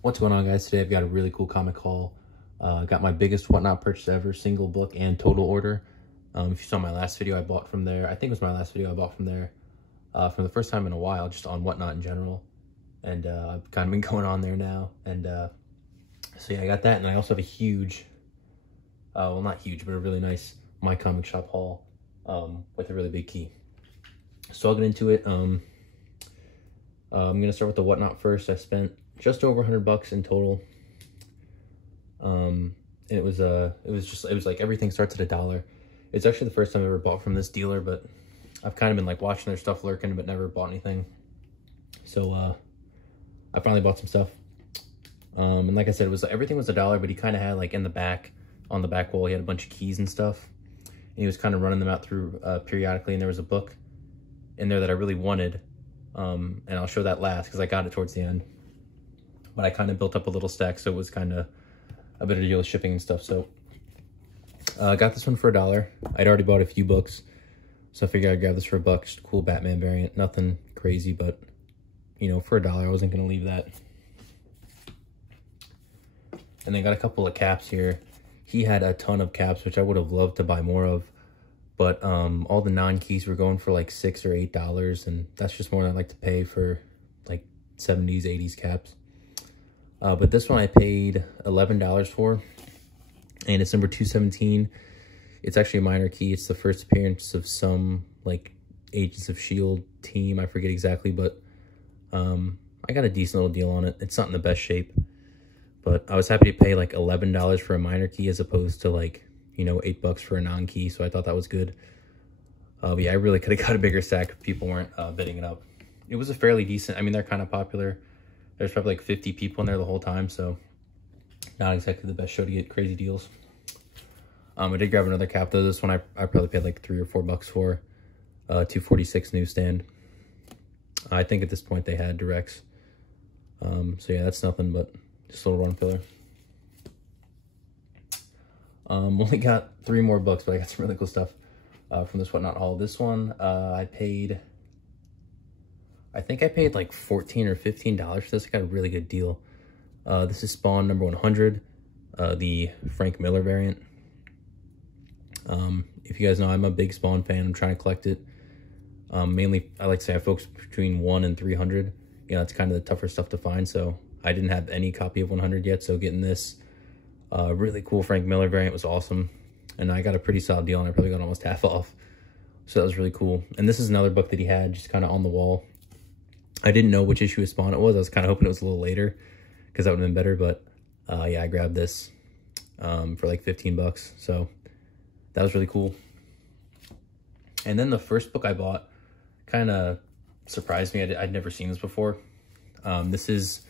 What's going on, guys? Today I've got a really cool comic haul. Got my biggest Whatnot purchase ever, single book and total order. If you saw my last video I bought from there, I think it was my last video I bought from there for the first time in a while, just on Whatnot in general. And I've kind of been going on there now. And so yeah, I got that. And I also have a huge, well, not huge, but a really nice MyComicShop haul with a really big key. So I'll get into it. I'm going to start with the Whatnot first. I spent just over $100 in total. And it was like everything starts at $1. It's actually the first time I ever bought from this dealer, but I've kind of been like watching their stuff lurking, but never bought anything. So I finally bought some stuff. And like I said, everything was $1, but he kind of had like in the back, on the back wall, he had a bunch of keys and stuff. And he was kind of running them out through periodically, and there was a book in there that I really wanted. And I'll show that last because I got it towards the end. But I kind of built up a little stack, so it was kind of a bit of a deal with shipping and stuff. So I got this one for $1. I'd already bought a few books, so I figured I'd grab this for $1. Just a cool Batman variant. Nothing crazy, but, you know, for $1, I wasn't going to leave that. And then got a couple of caps here. He had a ton of caps, which I would have loved to buy more of. But all the non-keys were going for like $6 or $8, and that's just more than I like to pay for like 70s, 80s caps. But this one I paid $11 for, and it's number 217. It's actually a minor key. It's the first appearance of some like Agents of S.H.I.E.L.D. team. I forget exactly, but I got a decent little deal on it. It's not in the best shape, but I was happy to pay like $11 for a minor key as opposed to like, you know, $8 for a non-key. So I thought that was good. But yeah, I really could have got a bigger stack if people weren't bidding it up. It was a fairly decent, I mean, they're kind of popular. There's probably like 50 people in there the whole time, so not exactly the best show to get crazy deals. I did grab another cap though. This one I probably paid like $3 or $4 for. 246 newsstand. I think at this point they had directs. So yeah, that's nothing but just a little run filler. Only got 3 more books, but I got some really cool stuff from this Whatnot haul. This one I think I paid like $14 or $15 for this. I got a really good deal. This is Spawn number 100, the Frank Miller variant. If you guys know, I'm a big Spawn fan. I'm trying to collect it. Mainly, I like to say I focus between 1 and 300. You know, it's kind of the tougher stuff to find. So I didn't have any copy of 100 yet. So getting this really cool Frank Miller variant was awesome. And I got a pretty solid deal, and I probably got almost half off. So that was really cool. And this is another book that he had just kind of on the wall. I didn't know which issue of Spawn it was. I was kind of hoping it was a little later because that would have been better. But yeah, I grabbed this for like $15. So that was really cool. And then the first book I bought kind of surprised me. I'd never seen this before. This is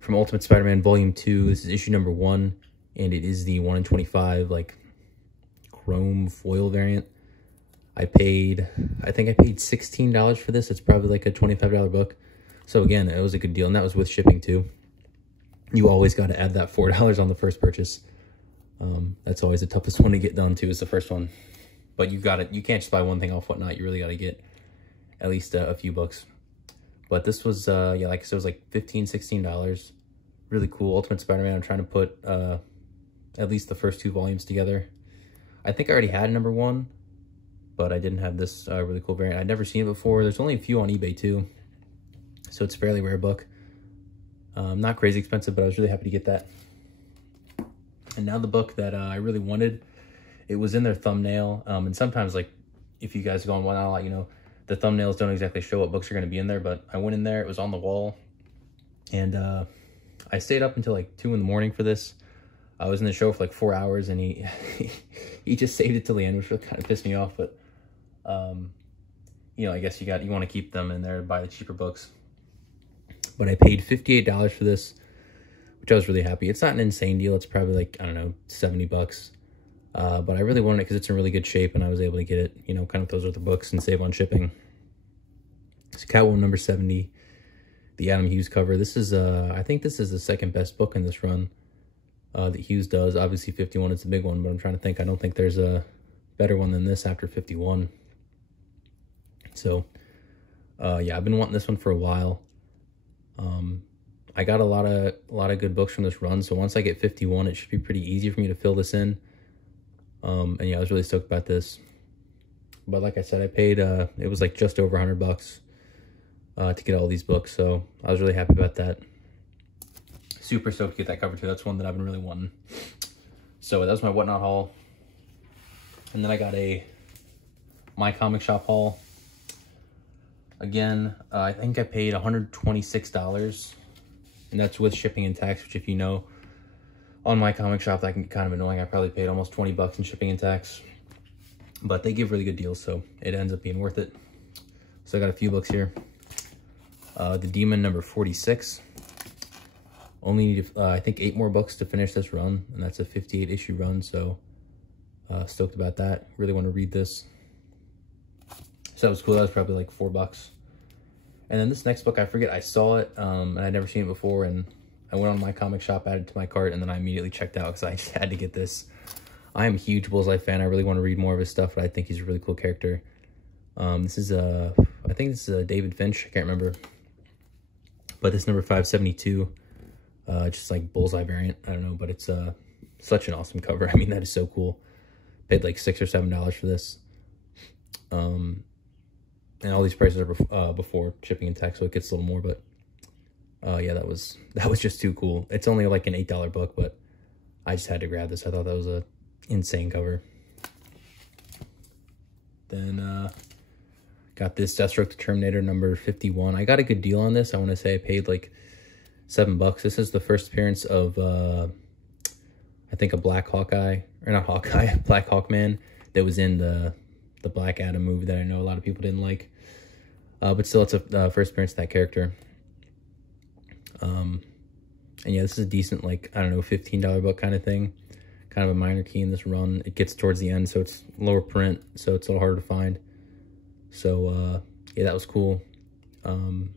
from Ultimate Spider-Man Volume 2. This is issue number 1. And it is the 1 in 25 like chrome foil variant. I think I paid $16 for this. It's probably like a $25 book. So again, it was a good deal, and that was with shipping too. You always got to add that $4 on the first purchase. That's always the toughest one to get done too, is the first one. But you got it. You can't just buy one thing off Whatnot. You really got to get at least a few books. But this was, yeah, like I said, it was like $15, $16. Really cool. Ultimate Spider-Man. I'm trying to put at least the first 2 volumes together. I think I already had number 1. But I didn't have this really cool variant. I'd never seen it before. There's only a few on eBay too. So it's a fairly rare book. Not crazy expensive, but I was really happy to get that. And now the book that I really wanted, it was in their thumbnail. And sometimes, like, if you guys go on Whatnot a lot, you know, the thumbnails don't exactly show what books are going to be in there. But I went in there. It was on the wall. And I stayed up until like 2 in the morning for this. I was in the show for like 4 hours, and he just saved it till the end, which really kind of pissed me off. But you know, I guess you want to keep them in there to buy the cheaper books. But I paid $58 for this, which I was really happy. It's not an insane deal. It's probably like, I don't know, $70. But I really wanted it because it's in really good shape, and I was able to get it, you know, kind of those other books and save on shipping. It's Catwoman number 70, the Adam Hughes cover. This is, I think this is the second best book in this run that Hughes does. Obviously 51 is the big one, but I'm trying to think. I don't think there's a better one than this after 51. So yeah, I've been wanting this one for a while. I got a lot of good books from this run, so once I get 51, it should be pretty easy for me to fill this in. And yeah, I was really stoked about this. But like I said, I paid, it was like just over $100 to get all these books, so I was really happy about that. Super stoked to get that cover too. That's one that I've been really wanting. So that was my Whatnot haul. And then I got a MyComicShop haul. Again, I think I paid $126, and that's with shipping and tax, which if you know, on MyComicShop, that can get kind of annoying. I probably paid almost 20 bucks in shipping and tax, but they give really good deals, so it ends up being worth it. So I got a few books here. The Demon number 46. Only need, I think, 8 more books to finish this run, and that's a 58 issue run, so stoked about that. Really want to read this. So that was cool. That was probably like $4. And then this next book, I forget, I saw it, and I'd never seen it before, and I went on MyComicShop, added to my cart, and then I immediately checked out because I just had to get this. I am a huge Bullseye fan. I really want to read more of his stuff, but I think he's a really cool character. This is, I think this is David Finch. I can't remember. But this number 572, just like Bullseye variant. I don't know, but it's such an awesome cover. I mean, that is so cool. Paid like $6 or $7 for this. And all these prices are before shipping and tax, so it gets a little more, but yeah, that was just too cool. It's only like an $8 book, but I just had to grab this. I thought that was a insane cover. Then got this Deathstroke the Terminator number 51. I got a good deal on this. I want to say I paid like $7. This is the first appearance of I think a Black Hawkeye, or not Hawkeye, Black Hawkman that was in the Black Adam movie that I know a lot of people didn't like. But still, it's a first appearance of that character. And yeah, this is a decent, like, I don't know, $15 book kind of thing. Kind of a minor key in this run. It gets towards the end, so it's lower print, so it's a little harder to find. So, yeah, that was cool. And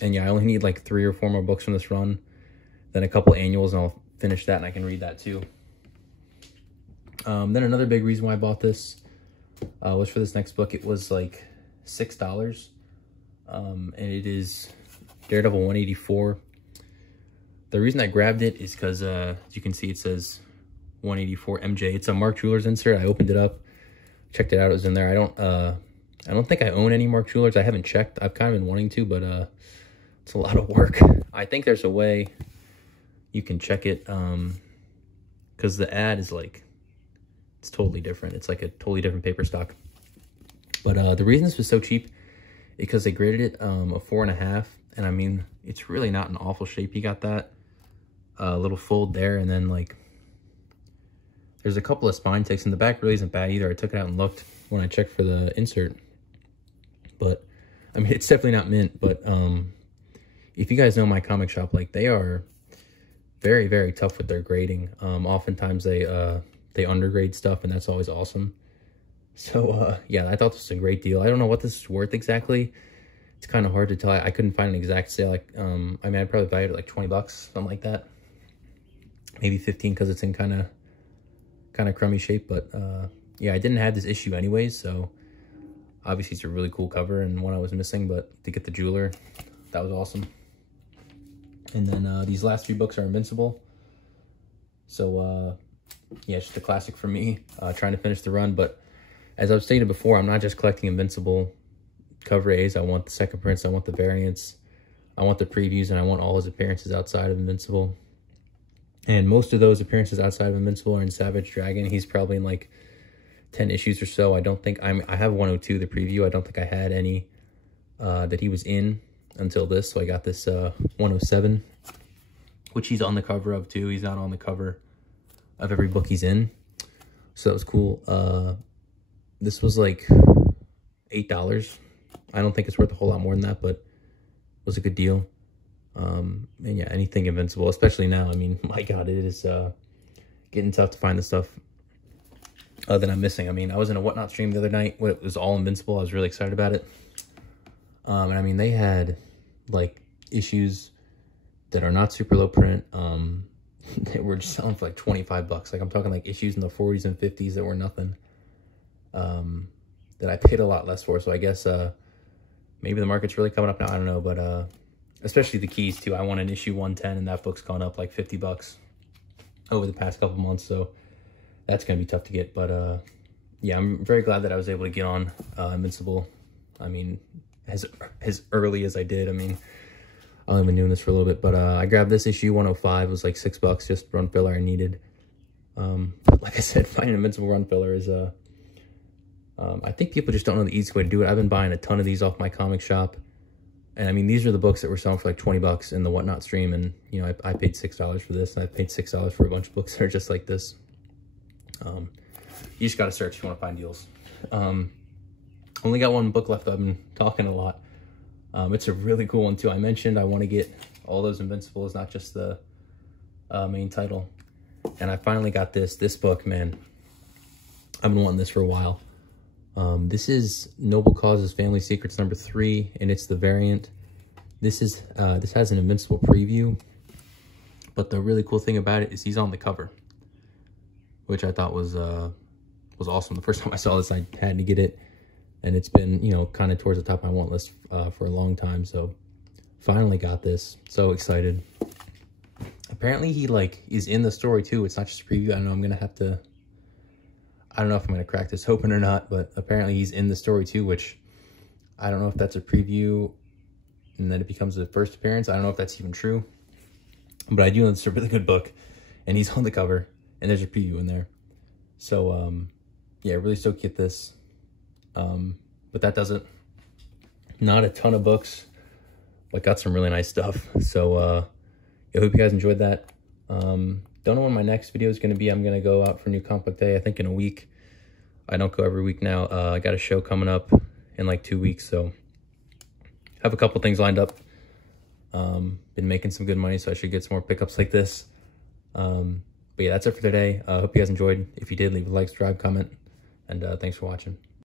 yeah, I only need like 3 or 4 more books from this run. Then a couple annuals, and I'll finish that, and I can read that too. Then another big reason why I bought this was for this next book. It was like $6. And it is Daredevil 184. The reason I grabbed it is because, as you can see, it says 184 MJ. It's a Mark Jewelers insert. I opened it up, checked it out. It was in there. I don't think I own any Mark Jewelers. I haven't checked. I've kind of been wanting to, but it's a lot of work. I think there's a way you can check it, because the ad is like, it's totally different. It's like a totally different paper stock. But the reason this was so cheap is because they graded it a 4.5, and I mean, it's really not in awful shape. You got that little fold there, and then like there's a couple of spine ticks, and the back really isn't bad either. I took it out and looked when I checked for the insert, but I mean, it's definitely not mint. But if you guys know MyComicShop, like, they are very, very tough with their grading. Oftentimes they undergrade stuff, and that's always awesome. So yeah, I thought this was a great deal. I don't know what this is worth exactly. It's kind of hard to tell. I couldn't find an exact sale. Like, I mean, I'd probably buy it at like 20 bucks, something like that. Maybe 15 because it's in kind of crummy shape. But yeah, I didn't have this issue anyways, so obviously it's a really cool cover and one I was missing. But to get the jeweler, that was awesome. And then these last 3 books are Invincible. So yeah, it's just a classic for me, trying to finish the run. But as I've stated before, I'm not just collecting Invincible cover A's. I want the second prints, I want the variants, I want the previews, and I want all his appearances outside of Invincible. And most of those appearances outside of Invincible are in Savage Dragon. He's probably in like 10 issues or so. I don't think I have 102, the preview. I don't think I had any that he was in until this. So I got this 107, which he's on the cover of too. He's not on the cover of every book he's in. So that was cool. This was like $8. I don't think it's worth a whole lot more than that, but it was a good deal. And yeah, anything Invincible, especially now. I mean, my God, it is getting tough to find the stuff that I'm missing. I mean, I was in a Whatnot stream the other night where it was all Invincible. I was really excited about it. And I mean, they had like issues that are not super low print. They were just selling for like 25 bucks. Like, I'm talking like issues in the 40s and 50s that were nothing. That I paid a lot less for. So I guess maybe the market's really coming up now. I don't know, but especially the keys too. I want an issue 110, and that book's gone up like 50 bucks over the past couple months, so that's gonna be tough to get. But yeah, I'm very glad that I was able to get on Invincible. I mean, as early as I did. I mean, I've only been doing this for a little bit, but I grabbed this issue 105. It was like $6, just run filler I needed. But like I said, finding Invincible run filler is I think people just don't know the easiest way to do it. I've been buying a ton of these off MyComicShop, and I mean, these are the books that were selling for like 20 bucks in the Whatnot stream, and you know, I paid $6 for this, and I paid $6 for a bunch of books that are just like this. You just gotta search if you want to find deals. Only got one book left. I've been talking a lot. It's a really cool one too. I mentioned I want to get all those Invincibles, not just the main title. And I finally got this book, man. I've been wanting this for a while. This is Noble Causes Family Secrets #3, and it's the variant. This has an Invincible preview, but the really cool thing about it is he's on the cover, which I thought was awesome. The first time I saw this, I had to get it, and it's been, you know, kind of towards the top of my want list for a long time. So finally got this. So excited. Apparently he like is in the story too. It's not just a preview. I don't know. I'm gonna have to. I don't know if I'm gonna crack this open or not, but apparently he's in the story too, which I don't know if that's a preview and then it becomes a first appearance. I don't know if that's even true, but I do know it's a really good book, and he's on the cover, and there's a preview in there. So yeah, really stoked to get this. But that does it. Not a ton of books, but got some really nice stuff. So I hope you guys enjoyed that. Don't know when my next video is going to be. I'm going to go out for New Comic Book Day, I think in a week. I don't go every week now. I got a show coming up in like 2 weeks, so have a couple things lined up. Been making some good money, so I should get some more pickups like this. But yeah, that's it for today. Hope you guys enjoyed. If you did, leave a like, subscribe, comment, and thanks for watching.